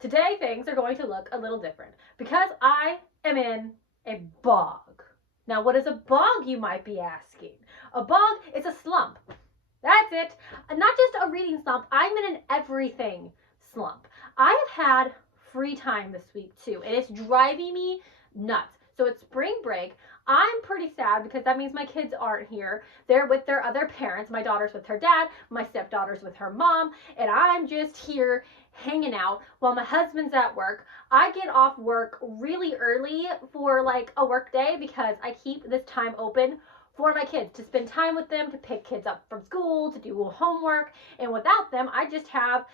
Today things are going to look a little different because I am in a bog. Now, what is a bog, you might be asking? A bog is a slump. That's it. Not just a reading slump, I'm in an everything slump. I have had free time this week too, and it's driving me nuts. So it's spring break. I'm pretty sad because that means my kids aren't here. They're with their other parents. My daughter's with her dad, my stepdaughter's with her mom, and I'm just here hanging out while my husband's at work. I get off work really early for like a work day because I keep this time open for my kids, to spend time with them, to pick kids up from school, to do homework. And without them, I just have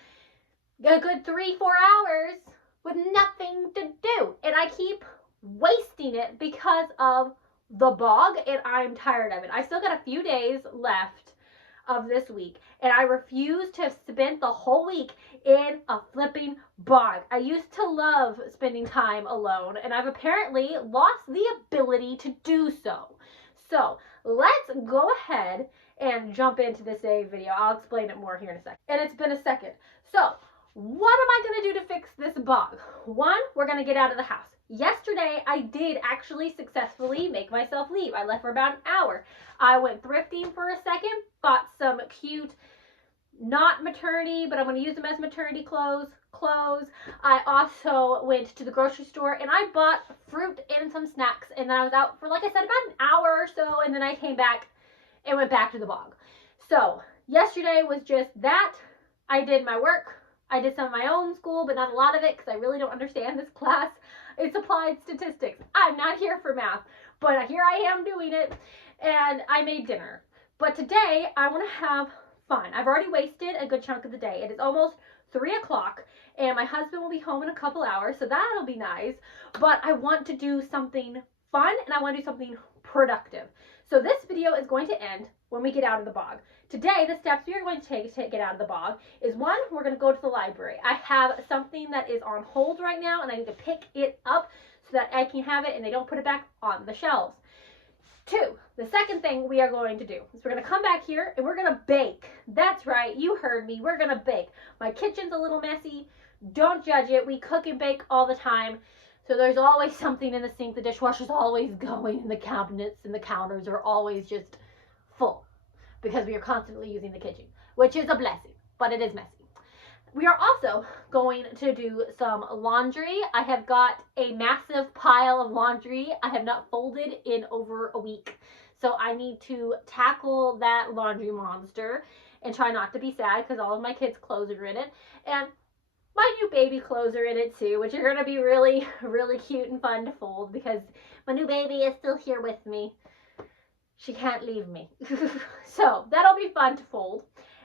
a good 3-4 hours with nothing to do. And I keep wasting it because of the bog, and I'm tired of it. I still got a few days left of this week, and I refuse to have spent the whole week in a flipping bog. I used to love spending time alone, and I've apparently lost the ability to do so. So let's go ahead and jump into this video. I'll explain it more here in a second. And it's been a second. So what am I going to do to fix this bog? One, we're going to get out of the house. Yesterday, I did actually successfully make myself leave. I left for about an hour. I went thrifting for a second, bought some cute, not maternity, but I'm going to use them as maternity clothes. I also went to the grocery store and I bought fruit and some snacks, and then I was out for, like I said, about an hour or so, and then I came back and went back to the bog. So yesterday was just that. I did my work. I did some of my own school, but not a lot of it because I really don't understand this class. It's applied statistics. I'm not here for math, but here I am doing it, and I made dinner. But today I want to have fun. I've already wasted a good chunk of the day. It is almost 3 o'clock, and my husband will be home in a couple hours, so that'll be nice. But I want to do something fun, and I want to do something productive. So this video is going to end when we get out of the bog. Today, the steps we are going to take to get out of the bog is, one, we're going to go to the library. I have something that is on hold right now, and I need to pick it up so that I can have it and they don't put it back on the shelves. 2, the second thing we are going to do is we're going to come back here and we're going to bake. That's right, you heard me. We're going to bake. My kitchen's a little messy. Don't judge it. We cook and bake all the time. So there's always something in the sink. The dishwasher's always going, and the cabinets and the counters are always just full because we are constantly using the kitchen, which is a blessing, but it is messy. We are also going to do some laundry. I have got a massive pile of laundry I have not folded in over a week. So I need to tackle that laundry monster and try not to be sad because all of my kids' clothes are in it. And my new baby clothes are in it too, which are going to be really, really cute and fun to fold because my new baby is still here with me. She can't leave me. So that'll be fun to fold.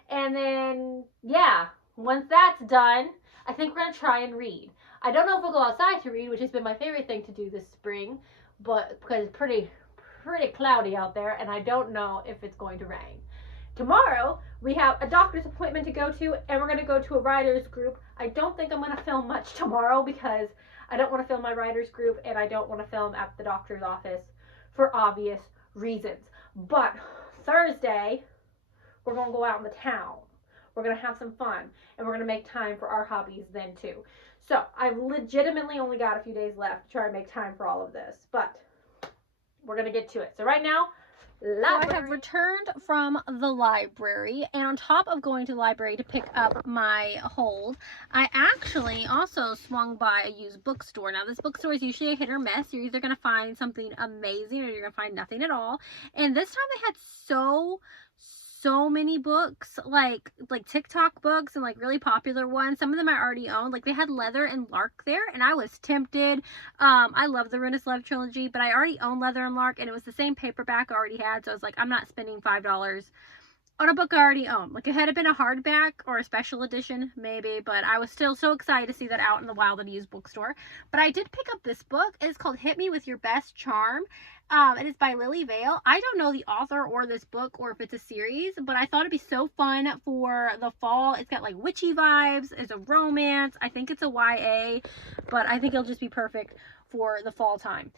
And then, yeah, once that's done, I think we're going to try and read. I don't know if we'll go outside to read, which has been my favorite thing to do this spring, but because it's pretty cloudy out there, and I don't know if it's going to rain. Tomorrow, we have a doctor's appointment to go to, and we're going to go to a writer's group. I don't think I'm going to film much tomorrow because I don't want to film my writer's group, and I don't want to film at the doctor's office for obvious reasons. But Thursday, we're going to go out in the town. We're going to have some fun, and we're going to make time for our hobbies then too. So I've legitimately only got a few days left to try and make time for all of this, but we're going to get to it. So right now, library. So I have returned from the library, and on top of going to the library to pick up my hold, I actually also swung by a used bookstore. Now, this bookstore is usually a hit or miss. You're either going to find something amazing or you're going to find nothing at all. And this time they had so many books, like TikTok books and like really popular ones. Some of them I already owned. Like they had Leather and Lark there, and I was tempted. I love the Ruinous Love trilogy, but I already own Leather and Lark, and it was the same paperback I already had, so I was like, I'm not spending $5 on a book I already own. Like, it had been a hardback or a special edition, maybe, but I was still so excited to see that out in the wild at a used bookstore. But I did pick up this book. It's called Hit Me With Your Best Charm. It is by Lily Vale. I don't know the author or this book or if it's a series, but I thought it'd be so fun for the fall. It's got like witchy vibes. It's a romance. I think it's a YA, but I think it'll just be perfect for the fall time.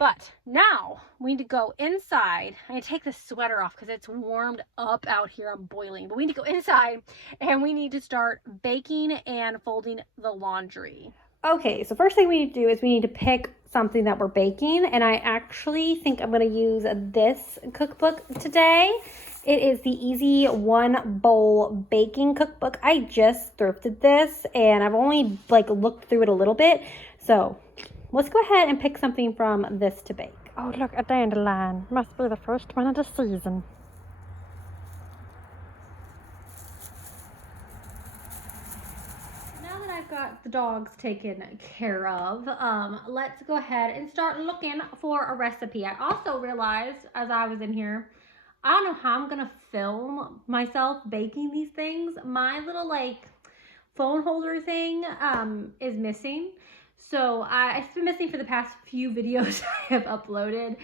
But now we need to go inside. I need to take the sweater off because it's warmed up out here. I'm boiling. But we need to go inside and we need to start baking and folding the laundry. Okay, so first thing we need to do is we need to pick something that we're baking. And I actually think I'm going to use this cookbook today. It is the Easy One Bowl Baking Cookbook. I just thrifted this and I've only looked through it a little bit. So let's go ahead and pick something from this to bake. Oh, look, a dandelion. Must be the first one of the season. Now that I've got the dogs taken care of, let's go ahead and start looking for a recipe. I also realized as I was in here, I don't know how I'm gonna film myself baking these things. My little phone holder thing is missing. So it's been missing for the past few videos I have uploaded.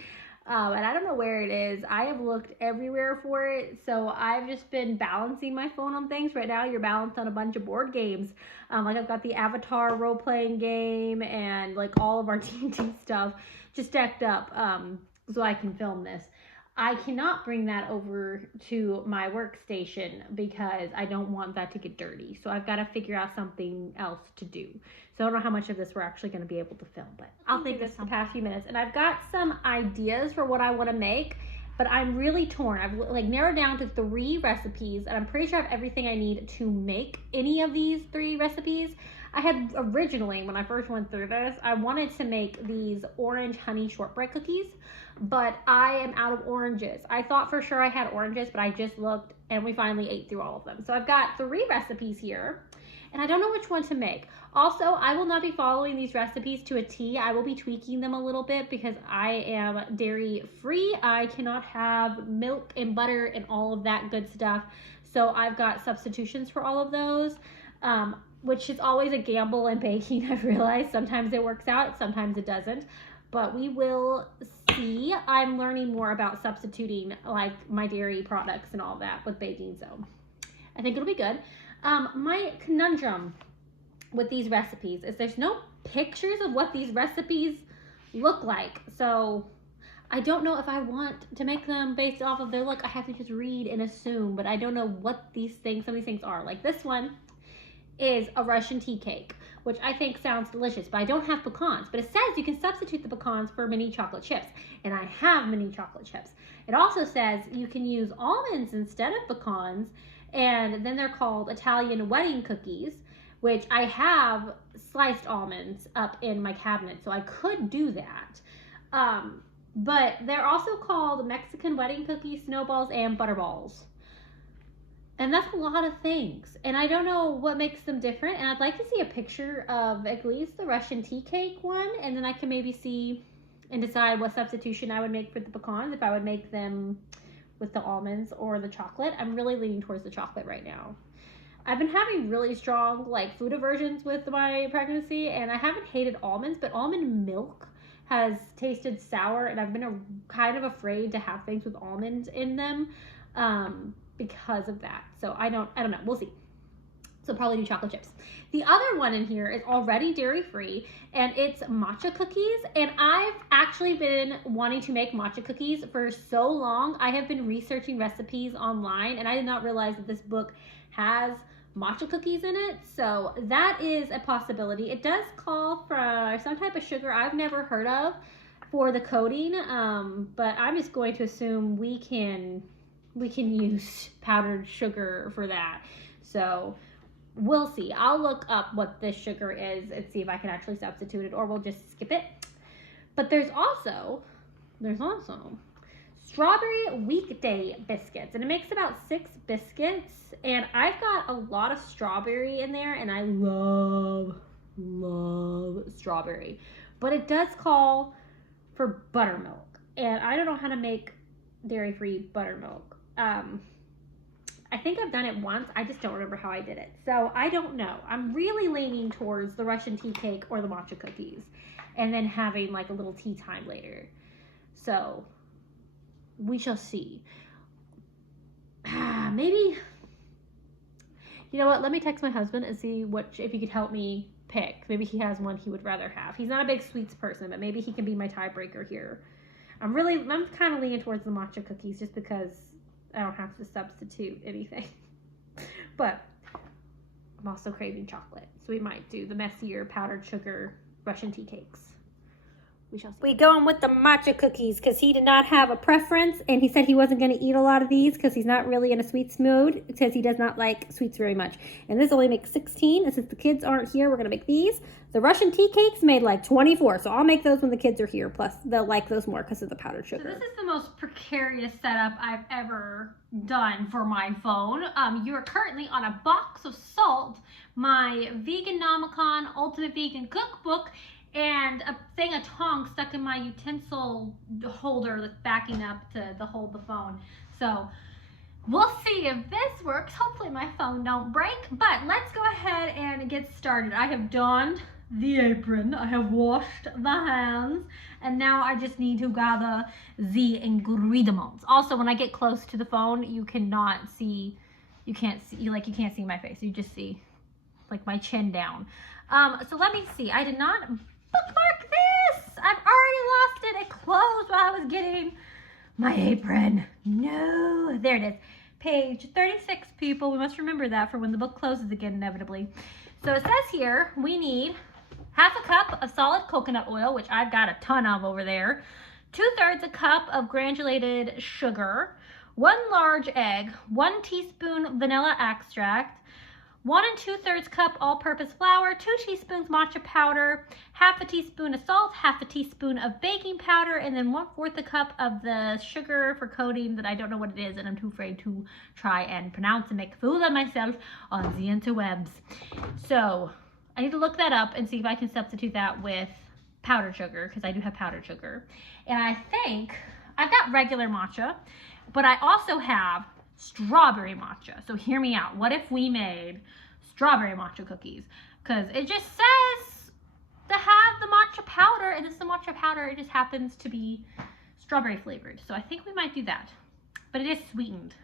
And I don't know where it is. I have looked everywhere for it. So I've just been balancing my phone on things. Right now you're balanced on a bunch of board games. I've got the Avatar role-playing game and all of our D&D stuff just stacked up so I can film this. I cannot bring that over to my workstation because I don't want that to get dirty. So I've got to figure out something else to do. So I don't know how much of this we're actually going to be able to film, but I'll think this the past few minutes. And I've got some ideas for what I want to make, but I'm really torn. I've narrowed down to 3 recipes, and I'm pretty sure I have everything I need to make any of these 3 recipes. I had originally, when I first went through this, I wanted to make these orange honey shortbread cookies, but I am out of oranges. I thought for sure I had oranges, but I just looked and we finally ate through all of them. So I've got 3 recipes here and I don't know which one to make. Also, I will not be following these recipes to a T. I will be tweaking them a little bit because I am dairy free. I cannot have milk and butter and all of that good stuff. So I've got substitutions for all of those. Which is always a gamble in baking. I've realized sometimes it works out, sometimes it doesn't, but we will see. I'm learning more about substituting my dairy products and all that with baking, so I think it'll be good. My conundrum with these recipes is there's no pictures of what these recipes look like, so I don't know if I want to make them based off of their look. I have to just read and assume, but I don't know what some of these things are. Like this one is a Russian tea cake, which I think sounds delicious, but I don't have pecans. But it says you can substitute the pecans for mini chocolate chips, and I have mini chocolate chips. It also says you can use almonds instead of pecans, and then they're called Italian wedding cookies, which I have sliced almonds up in my cabinet, so I could do that. But they're also called Mexican wedding cookies, snowballs, and butterballs. And that's a lot of things. And I don't know what makes them different. And I'd like to see a picture of at least the Russian tea cake one. And then I can maybe see and decide what substitution I would make for the pecans. If I would make them with the almonds or the chocolate. I'm really leaning towards the chocolate right now. I've been having really strong food aversions with my pregnancy. And I haven't hated almonds. But almond milk has tasted sour. And I've been kind of afraid to have things with almonds in them. Because of that. So I don't know. We'll see. So probably do chocolate chips. The other one in here is already dairy free and it's matcha cookies. And I've actually been wanting to make matcha cookies for so long. I have been researching recipes online and I did not realize that this book has matcha cookies in it. So that is a possibility. It does call for some type of sugar I've never heard of for the coating. But I'm just going to assume we can use powdered sugar for that. So we'll see. I'll look up what this sugar is and see if I can actually substitute it or we'll just skip it. But there's also strawberry weekday biscuits and it makes about 6 biscuits and I've got a lot of strawberry in there and I love strawberry. But it does call for buttermilk and I don't know how to make dairy-free buttermilk. I think I've done it once. I just don't remember how I did it. So I don't know. I'm really leaning towards the Russian tea cake or the matcha cookies and then having a little tea time later. So we shall see. Maybe, you know what? Let me text my husband and see if he could help me pick. Maybe he has one he would rather have. He's not a big sweets person, but maybe he can be my tiebreaker here. I'm kind of leaning towards the matcha cookies just because I don't have to substitute anything. But I'm also craving chocolate, so we might do the messier powdered sugar Russian tea cakes. We shall see. We going with the matcha cookies because he did not have a preference, and he said he wasn't going to eat a lot of these because he's not really in a sweets mood because he does not like sweets very much. And this only makes 16, and since the kids aren't here, we're going to make these. The Russian tea cakes made like 24, so I'll make those when the kids are here. Plus, they'll like those more because of the powdered sugar. So this is the most precarious setup I've ever done for my phone. You are currently on a box of salt, my Veganomicon Ultimate Vegan Cookbook, and a thing of tongs stuck in my utensil holder that's backing up to hold the phone. So we'll see if this works. Hopefully my phone don't break, but let's go ahead and get started. I have donned the apron, I have washed the hands, and now I just need to gather the ingredients. Also, when I get close to the phone, you can't see my face. You just see like my chin down. So let me see. I did not bookmark this. I've already lost it. It closed while I was getting my apron. No, there it is. Page 36, people. We must remember that for when the book closes again, inevitably. So it says here we need half a cup of solid coconut oil, which I've got a ton of over there, 2/3 a cup of granulated sugar, 1 large egg, 1 teaspoon vanilla extract, 1 2/3 cup all-purpose flour, 2 teaspoons matcha powder, half a teaspoon of salt, half a teaspoon of baking powder, and then 1/4 a cup of the sugar for coating that I don't know what it is and I'm too afraid to try and pronounce and make a fool of myself on the interwebs. So I need to look that up and see if I can substitute that with powdered sugar, because I do have powdered sugar. And I think I've got regular matcha, but I also have strawberry matcha. So hear me out. What if we made strawberry matcha cookies? Because it just says to have the matcha powder, and it's the matcha powder. It just happens to be strawberry flavored. So I think we might do that. But it is sweetened,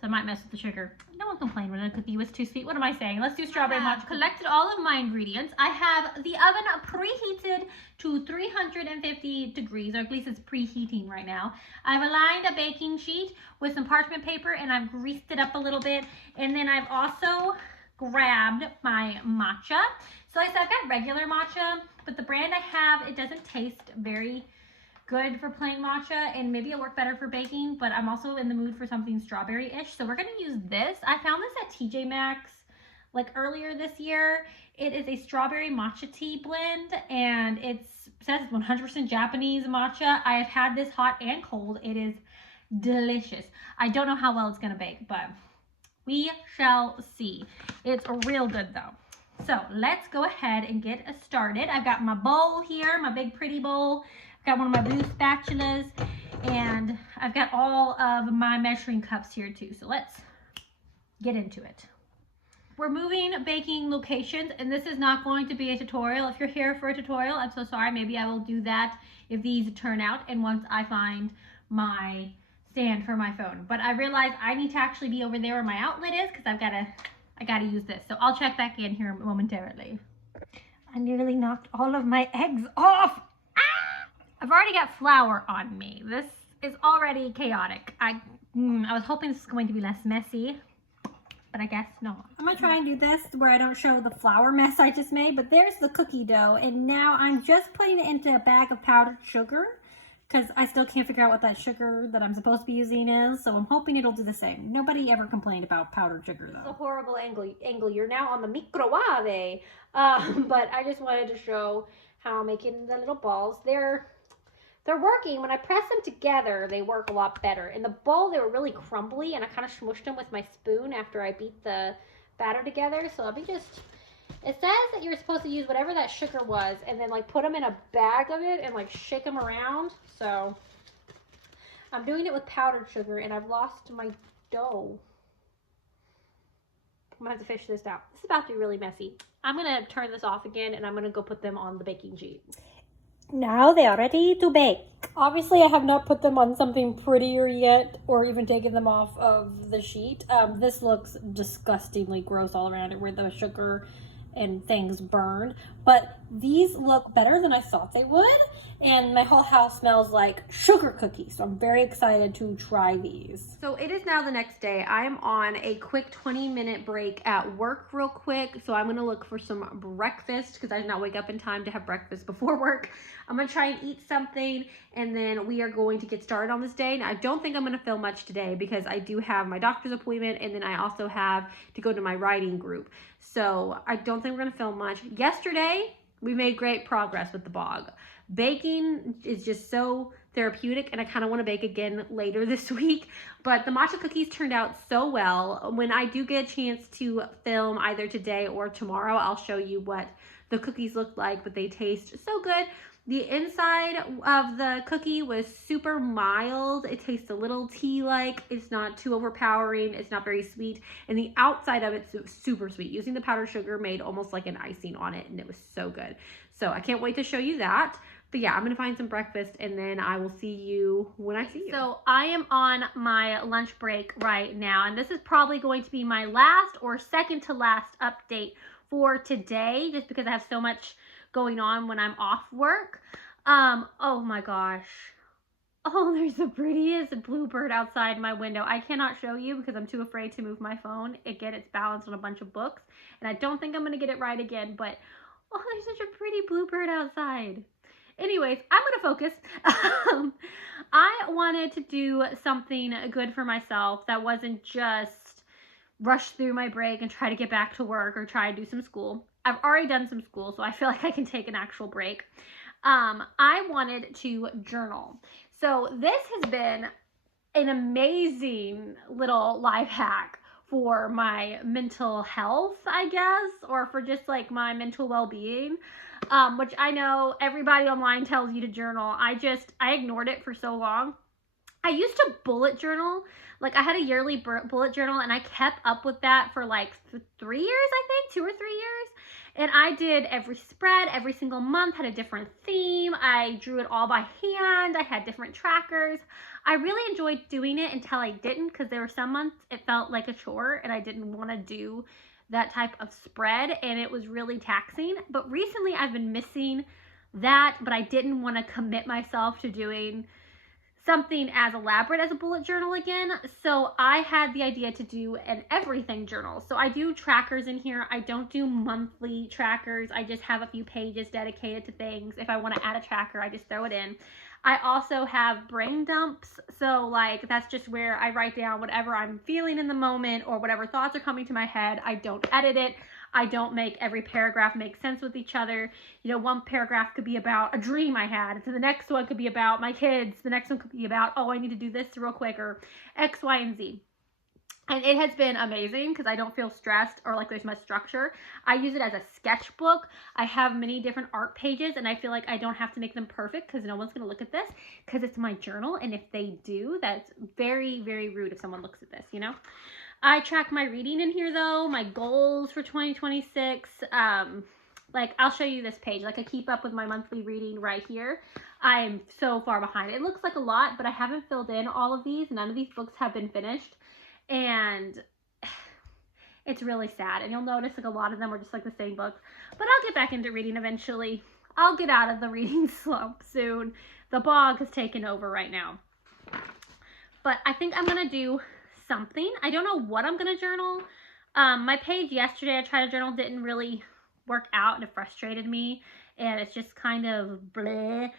so I might mess with the sugar. No one complained when a cookie was too sweet. What am I saying? Let's do strawberry matcha. Collected all of my ingredients. I have the oven preheated to 350 degrees, or at least it's preheating right now. I've aligned a baking sheet with some parchment paper and I've greased it up a little bit. And then I've also grabbed my matcha. So like I said, I've got regular matcha, but the brand I have, it doesn't taste very good for plain matcha, and maybe it'll work better for baking, but I'm also in the mood for something strawberry-ish. So we're gonna use this. I found this at TJ Maxx like earlier this year. It is a strawberry matcha tea blend, and it says it's 100% Japanese matcha. I have had this hot and cold. It is delicious. I don't know how well it's gonna bake, but we shall see. It's real good though. So let's go ahead and get started. I've got my bowl here, my big pretty bowl. Got one of my blue spatulas, and I've got all of my measuring cups here too. So let's get into it. We're moving baking locations, and this is not going to be a tutorial. If you're here for a tutorial, I'm so sorry. Maybe I will do that if these turn out and once I find my stand for my phone. But I realize I need to actually be over there where my outlet is because I gotta use this. So I'll check back in here momentarily. I nearly knocked all of my eggs off. I've already got flour on me. This is already chaotic. I was hoping this was going to be less messy, but I guess not. I'm gonna try and do this where I don't show the flour mess I just made, but there's the cookie dough, and now I'm just putting it into a bag of powdered sugar because I still can't figure out what that sugar that I'm supposed to be using is, so I'm hoping it'll do the same. Nobody ever complained about powdered sugar though. It's a horrible angle. You're now on the microwave, but I just wanted to show how I'm making the little balls. They're working. When I press them together, they work a lot better. In the bowl, they were really crumbly, and I kind of smushed them with my spoon after I beat the batter together. So let me just, it says that you're supposed to use whatever that sugar was and then like put them in a bag of it and like shake them around. So I'm doing it with powdered sugar, and I've lost my dough. I'm gonna have to fish this out. This is about to be really messy. I'm gonna turn this off again, and I'm gonna go put them on the baking sheet. Now they are ready to bake. Obviously, I have not put them on something prettier yet or even taken them off of the sheet. This looks disgustingly gross all around it where the sugar and things burned, but these look better than I thought they would, and my whole house smells like sugar cookies, so I'm very excited to try these. So it is now the next day. I am on a quick 20-minute break at work real quick, so I'm gonna look for some breakfast because I did not wake up in time to have breakfast before work. I'm gonna try and eat something, and then we are going to get started on this day. Now, I don't think I'm gonna film much today because I do have my doctor's appointment, and then I also have to go to my writing group. So I don't think we're gonna film much. Yesterday, we made great progress with the bog. Baking is just so therapeutic, and I kind of want to bake again later this week, but the matcha cookies turned out so well. When I do get a chance to film either today or tomorrow, I'll show you what the cookies look like, but they taste so good. The inside of the cookie was super mild. It tastes a little tea-like. It's not too overpowering. It's not very sweet. And the outside of it's super sweet. Using the powdered sugar made almost like an icing on it, and it was so good. So I can't wait to show you that. But yeah, I'm gonna find some breakfast, and then I will see you when I see you. So I am on my lunch break right now, and this is probably going to be my last or second to last update for today, just because I have so much going on when I'm off work. Oh my gosh. Oh, there's the prettiest bluebird outside my window. I cannot show you because I'm too afraid to move my phone. Again, it's balanced on a bunch of books, and I don't think I'm gonna get it right again, but oh, there's such a pretty bluebird outside. Anyways, I'm gonna focus. I wanted to do something good for myself that wasn't just rush through my break and try to get back to work or try to do some school. I've already done some school, so I feel like I can take an actual break. I wanted to journal. So this has been an amazing little life hack for my mental health, I guess, or for just like my mental well-being, which I know everybody online tells you to journal. I ignored it for so long. I used to bullet journal. Like I had a yearly bullet journal, and I kept up with that for like 3 years, I think, 2 or 3 years. And I did every spread, every single month had a different theme. I drew it all by hand. I had different trackers. I really enjoyed doing it until I didn't, because there were some months it felt like a chore and I didn't want to do that type of spread, and it was really taxing. But recently I've been missing that, but I didn't want to commit myself to doing something as elaborate as a bullet journal again. So I had the idea to do an everything journal. So I do trackers in here. I don't do monthly trackers. I just have a few pages dedicated to things. If I want to add a tracker, I just throw it in. I also have brain dumps. So like that's just where I write down whatever I'm feeling in the moment or whatever thoughts are coming to my head. I don't edit it. I don't make every paragraph make sense with each other. You know, one paragraph could be about a dream I had. So the next one could be about my kids. The next one could be about, oh, I need to do this real quick, or X, Y, and Z. And it has been amazing because I don't feel stressed or like there's much structure. I use it as a sketchbook. I have many different art pages, and I feel like I don't have to make them perfect because no one's going to look at this because it's my journal. And if they do, that's very, very rude if someone looks at this, you know? I track my reading in here though, my goals for 2026. Like I'll show you this page. Like I keep up with my monthly reading right here. I'm so far behind. It looks like a lot, but I haven't filled in all of these. None of these books have been finished. And it's really sad. And you'll notice like a lot of them are just like the same books. But I'll get back into reading eventually. I'll get out of the reading slump soon. The bog has taken over right now. But I think I'm going to do something. I don't know what I'm going to journal. My page yesterday, I tried to journal, didn't really work out, and it frustrated me. And it's just kind of bleh.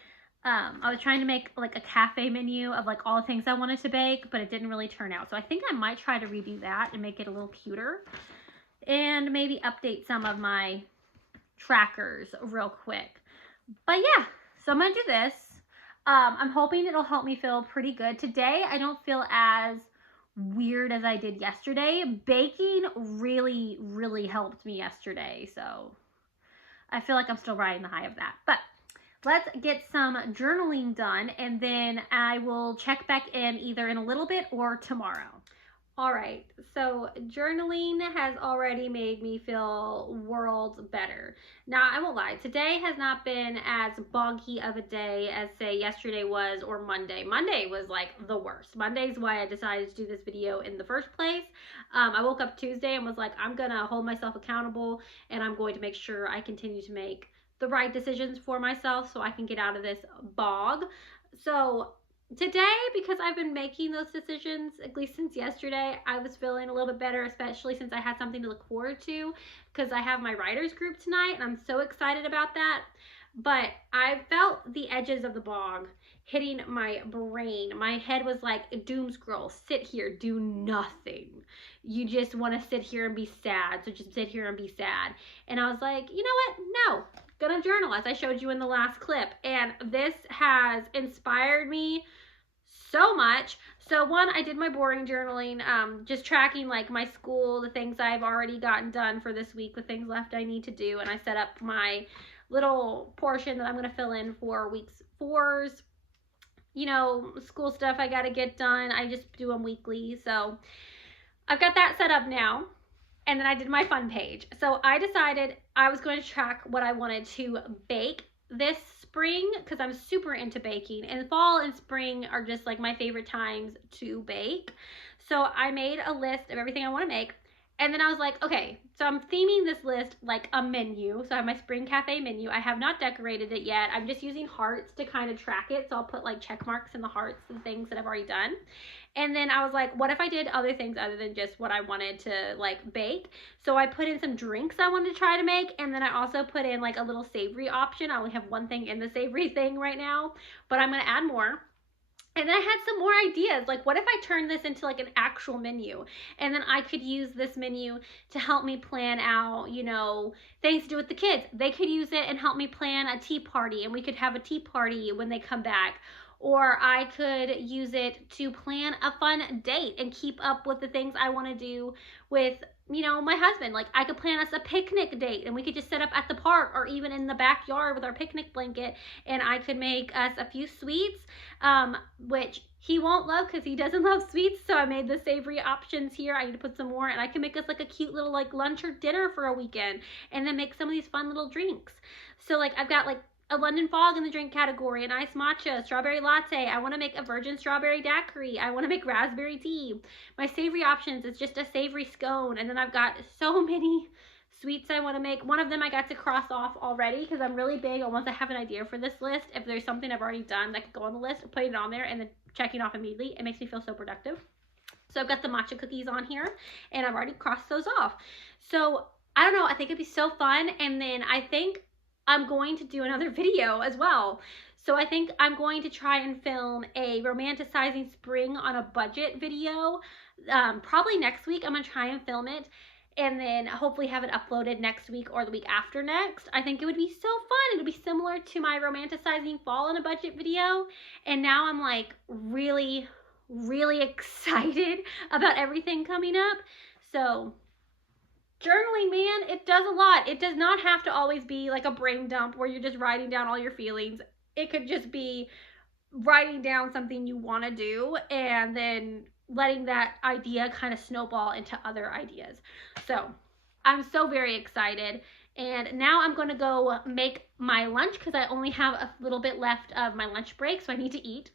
I was trying to make like a cafe menu of like all the things I wanted to bake, but it didn't really turn out. So I think I might try to redo that and make it a little cuter, and maybe update some of my trackers real quick. But yeah, so I'm gonna do this. I'm hoping it'll help me feel pretty good. Today, I don't feel as weird as I did yesterday. Baking really, really helped me yesterday. So I feel like I'm still riding the high of that. But let's get some journaling done, and then I will check back in either in a little bit or tomorrow. All right, so journaling has already made me feel worlds better. Now, I won't lie, today has not been as boggy of a day as, say, yesterday was or Monday. Monday was like the worst. Monday's why I decided to do this video in the first place. I woke up Tuesday and was like, I'm gonna hold myself accountable and I'm going to make sure I continue to make the right decisions for myself so I can get out of this bog. So today, because I've been making those decisions at least since yesterday, I was feeling a little bit better, especially since I had something to look forward to because I have my writers group tonight and I'm so excited about that. But I felt the edges of the bog hitting my brain. My head was like, doom scroll, sit here, do nothing. You just want to sit here and be sad, so just sit here and be sad. And I was like, you know what? No, gonna journal, as I showed you in the last clip. And this has inspired me so much. So one, I did my boring journaling, just tracking like my school, the things I've already gotten done for this week, the things left I need to do, and I set up my little portion that I'm going to fill in for weeks 4's, you know, school stuff I got to get done. I just do them weekly. So I've got that set up now. And then I did my fun page. So I decided I was going to track what I wanted to bake this spring because I'm super into baking, and fall and spring are just like my favorite times to bake. So I made a list of everything I want to make, and then I was like, okay, so I'm theming this list like a menu. So I have my spring cafe menu. I have not decorated it yet. I'm just using hearts to kind of track it. So I'll put like check marks in the hearts and things that I've already done. And then I was like, what if I did other things other than just what I wanted to like bake? So I put in some drinks I wanted to try to make. And then I also put in like a little savory option. I only have one thing in the savory thing right now, but I'm going to add more. And then I had some more ideas. Like, what if I turned this into like an actual menu? And then I could use this menu to help me plan out, you know, things to do with the kids. They could use it and help me plan a tea party, and we could have a tea party when they come back. Or I could use it to plan a fun date and keep up with the things I want to do with, you know, my husband. Like, I could plan us a picnic date and we could just set up at the park or even in the backyard with our picnic blanket, and I could make us a few sweets, which he won't love because he doesn't love sweets. So I made the savory options here. I need to put some more, and I can make us like a cute little like lunch or dinner for a weekend, and then make some of these fun little drinks. So like I've got like a London Fog in the drink category, an iced matcha, strawberry latte. I want to make a virgin strawberry daiquiri. I want to make raspberry tea. My savory options is just a savory scone. And then I've got so many sweets I want to make. One of them I got to cross off already because I'm really big on, once I have an idea for this list, if there's something I've already done that could go on the list, putting it on there and then checking off immediately. It makes me feel so productive. So I've got the matcha cookies on here and I've already crossed those off. So I don't know, I think it'd be so fun. And then I think I'm going to do another video as well. So I think I'm going to try and film a romanticizing spring on a budget video. Probably next week I'm going to try and film it, and then hopefully have it uploaded next week or the week after next. I think it would be so fun. It would be similar to my romanticizing fall on a budget video. And now I'm like really, really excited about everything coming up. So journaling, man, it does a lot. It does not have to always be like a brain dump where you're just writing down all your feelings. It could just be writing down something you want to do and then letting that idea kind of snowball into other ideas. So I'm so very excited. And now I'm going to go make my lunch because I only have a little bit left of my lunch break, so I need to eat.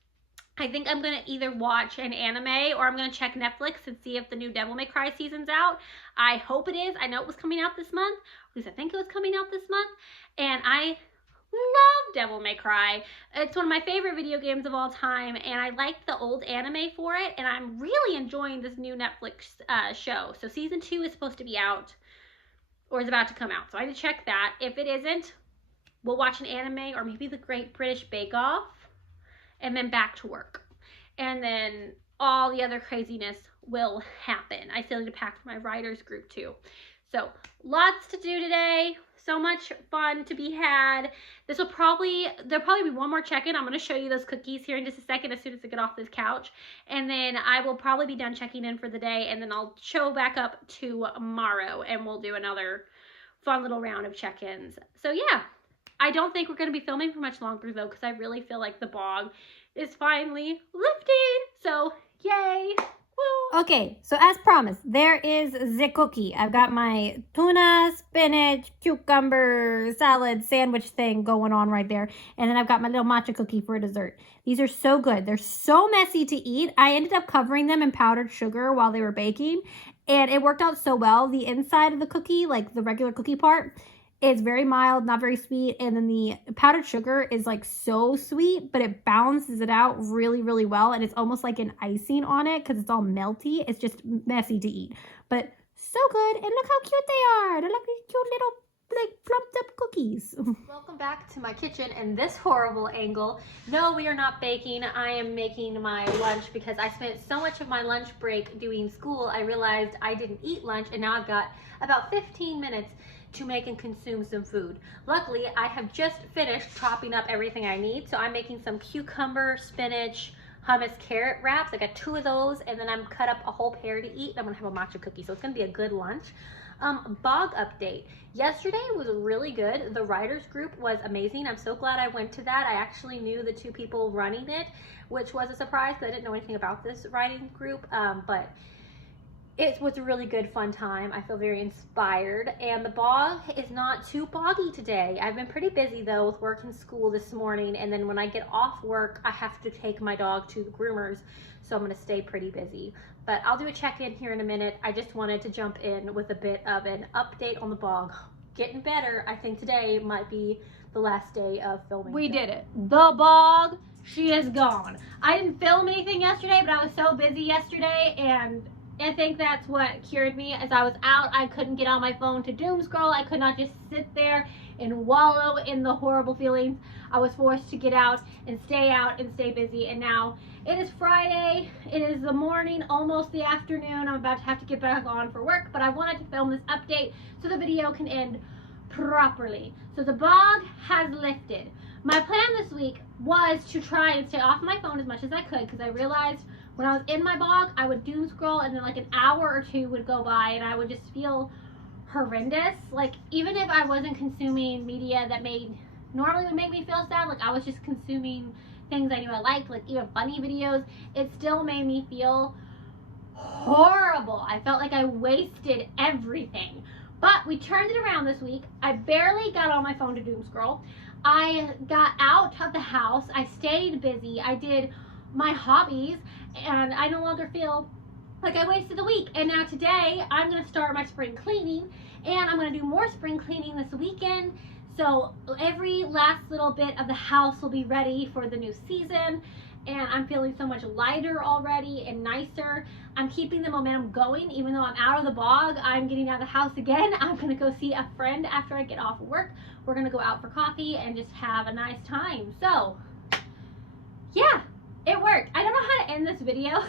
I think I'm going to either watch an anime or I'm going to check Netflix and see if the new Devil May Cry season's out. I hope it is. I know it was coming out this month. At least I think it was coming out this month. And I love Devil May Cry. It's one of my favorite video games of all time, and I liked the old anime for it, and I'm really enjoying this new Netflix show. So season 2 is supposed to be out, or is about to come out. So I need to check that. If it isn't, we'll watch an anime or maybe the Great British Bake Off, and then back to work. And then all the other craziness will happen. I still need to pack for my writers group too. So lots to do today. So much fun to be had. There'll probably be one more check-in. I'm going to show you those cookies here in just a second as soon as I get off this couch. And then I will probably be done checking in for the day. And then I'll show back up tomorrow and we'll do another fun little round of check-ins. So yeah. I don't think we're going to be filming for much longer though, because I really feel like the bog is finally lifted. So yay. Okay, so as promised, there is the cookie. I've got my tuna, spinach, cucumber, salad, sandwich thing going on right there. And then I've got my little matcha cookie for dessert. These are so good. They're so messy to eat. I ended up covering them in powdered sugar while they were baking. And it worked out so well. The inside of the cookie, like the regular cookie part, is very mild, not very sweet. And then the powdered sugar is like so sweet, but it balances it out really, really well. And it's almost like an icing on it because it's all melty. It's just messy to eat, but so good. And look how cute they are. They're like these cute little like plumped up cookies. Welcome back to my kitchen and this horrible angle. No, we are not baking. I am making my lunch because I spent so much of my lunch break doing school. I realized I didn't eat lunch and now I've got about 15 minutes to make and consume some food. Luckily, I have just finished chopping up everything I need. So I'm making some cucumber, spinach, hummus, carrot wraps. I got 2 of those, and then I'm cut up a whole pear to eat. I'm gonna have a matcha cookie, so it's gonna be a good lunch. Bog update. Yesterday was really good. The writers group was amazing. I'm so glad I went to that. I actually knew the 2 people running it, which was a surprise because I didn't know anything about this writing group, but it was a really good, fun time. I feel very inspired. And the bog is not too boggy today. I've been pretty busy though with work and school this morning. And then when I get off work, I have to take my dog to the groomers. So I'm gonna stay pretty busy. But I'll do a check-in here in a minute. I just wanted to jump in with a bit of an update on the bog. Getting better. I think today might be the last day of filming. We did it. The bog, she is gone. I didn't film anything yesterday, but I was so busy yesterday, and I think that's what cured me. As I was out, I couldn't get on my phone to doom scroll. I could not just sit there and wallow in the horrible feelings. I was forced to get out and stay busy. And now it is Friday. It is the morning, almost the afternoon. I'm about to have to get back on for work, but I wanted to film this update so the video can end properly. So the bog has lifted. My plan this week was to try and stay off my phone as much as I could because I realized when I was in my bog, I would doom scroll and then like an hour or 2 would go by and I would just feel horrendous. Like even if I wasn't consuming media that normally would make me feel sad, like I was just consuming things I knew I liked, like even funny videos, it still made me feel horrible. I felt like I wasted everything. But we turned it around this week. I barely got on my phone to doom scroll. I got out of the house. I stayed busy. I did my hobbies and I no longer feel like I wasted the week. And now today I'm going to start my spring cleaning and I'm going to do more spring cleaning this weekend. So every last little bit of the house will be ready for the new season. And I'm feeling so much lighter already and nicer. I'm keeping the momentum going even though I'm out of the bog. I'm getting out of the house again. I'm going to go see a friend after I get off of work. We're going to go out for coffee and just have a nice time. So yeah, it worked. I don't know how to end this video.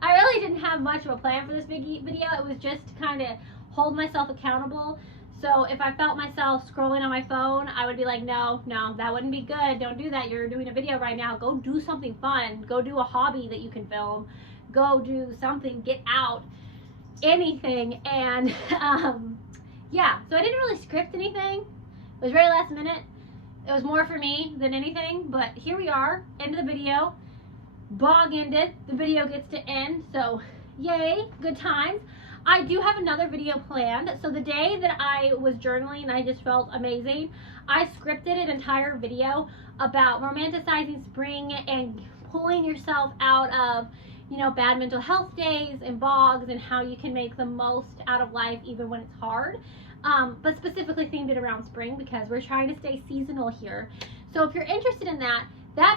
I really didn't have much of a plan for this video. It was just to kind of hold myself accountable. So if I felt myself scrolling on my phone, I would be like, no, that wouldn't be good. Don't do that. You're doing a video right now. Go do something fun. Go do a hobby that you can film. Go do something. Get out. Anything. And yeah, so I didn't really script anything. It was very last minute. It was more for me than anything, but here we are, end of the video. Bog ended, the video gets to end, so yay, good times. I do have another video planned. So the day that I was journaling, I just felt amazing. I scripted an entire video about romanticizing spring and pulling yourself out of, bad mental health days and bogs and how you can make the most out of life even when it's hard. But specifically themed it around spring because we're trying to stay seasonal here. So if you're interested in that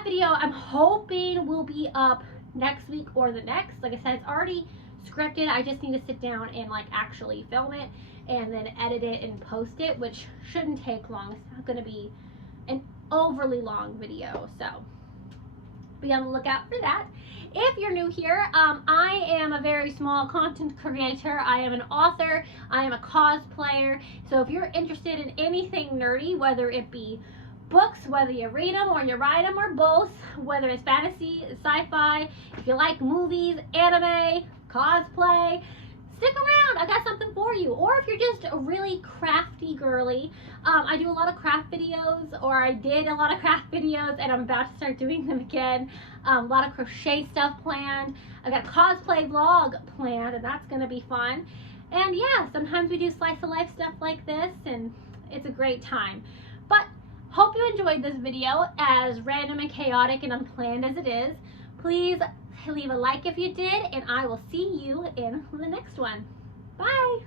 video I'm hoping will be up next week or the next. Like I said, it's already scripted. I just need to sit down and actually film it and then edit it and post it, which shouldn't take long. It's not going to be an overly long video, so be on the lookout for that. If you're new here, I am a very small content creator. I am an author. I am a cosplayer. So if you're interested in anything nerdy, whether it be books, whether you read them or you write them or both, whether it's fantasy, sci-fi, if you like movies, anime, cosplay, stick around. I got something for for you. Or if you're just a really crafty girly, I do a lot of craft videos, or I did a lot of craft videos, and I'm about to start doing them again. A lot of crochet stuff planned. I've got a cosplay vlog planned, and that's going to be fun. And yeah, sometimes we do slice of life stuff like this, and it's a great time. But hope you enjoyed this video, as random and chaotic and unplanned as it is. Please leave a like if you did, and I will see you in the next one. Bye!